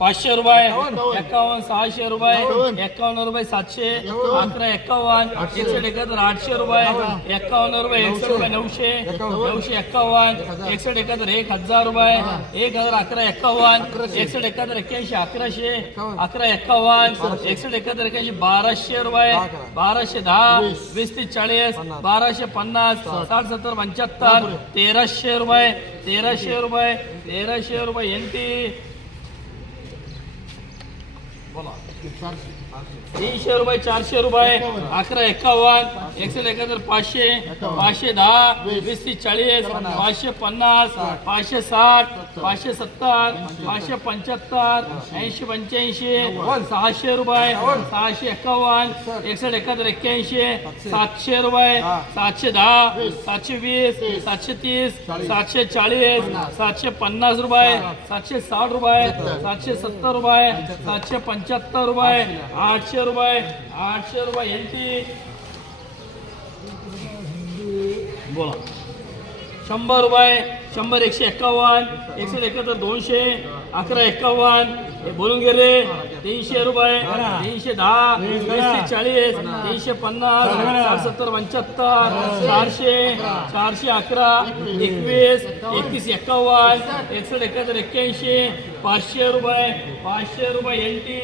पाचशे रुपये एकावन्न. सहाशे रुपये एकावन्न. रुपये सातशे अकरा एकावन्न. एकशे एकाहत्तर आठशे रुपये एकावन्न. रुपये एकशे रुपये नऊशे. नऊशे एकावन्न. एकसष्ट एकाहत्तर एक हजार रुपये. एक हजार अकरा एकावन्न. एकसष्ट एकाहत्तर एक्क्याऐंशी अकराशे. अकरा एकावन्न. एकसष्ट एकाहत्तर एक्क्याऐंशी बाराशे रुपये. बाराशे दहा वीस. तीस चाळीस. बाराशे पन्नास. साठ. सत्तर पंच्याहत्तर. तेराशे रुपये. तेराशे रुपये. तेराशे रुपये एन टी तीनशे रुपये चारशे रुपये. अकरा एकावन्न. एकशे एकाहत्तर पाचशे पाचशे दहा वीस. तीस चाळीस पाचशे पन्नास पाचशे साठ पाचशे सत्तर पाचशे पंच्याहत्तर ऐंशी पंच्याऐंशी सहाशे रुपये सहाशे एकावन्न एकसष्ट एकाहत्तर एक्क्याऐंशी सातशे. रुपये सातशे दहा सातशे वीस सातशे तीस सातशे चाळीस सातशे पन्नास रुपये सातशे साठ रुपये सातशे सत्तर रुपये सातशे पंच्याहत्तर रुपये आठशे रुपये आठशे रुपये टी बोला. शंभर रुपये शंभर एकशे एक्कावन्न एकशे एकाहत्तर दोनशे अकरा एक्कावन्न हे बोलून गे रे. तीनशे रुपये तीनशे दहा तीनशे चाळीस तीनशे पन्नास सत्तर पंच्याहत्तर चारशे चारशे अकरा एकवीस एकतीस एक्कावन्न एकसष्ट एकाहत्तर एक्क्याऐंशी पाचशे रुपये पाचशे रुपये एन टी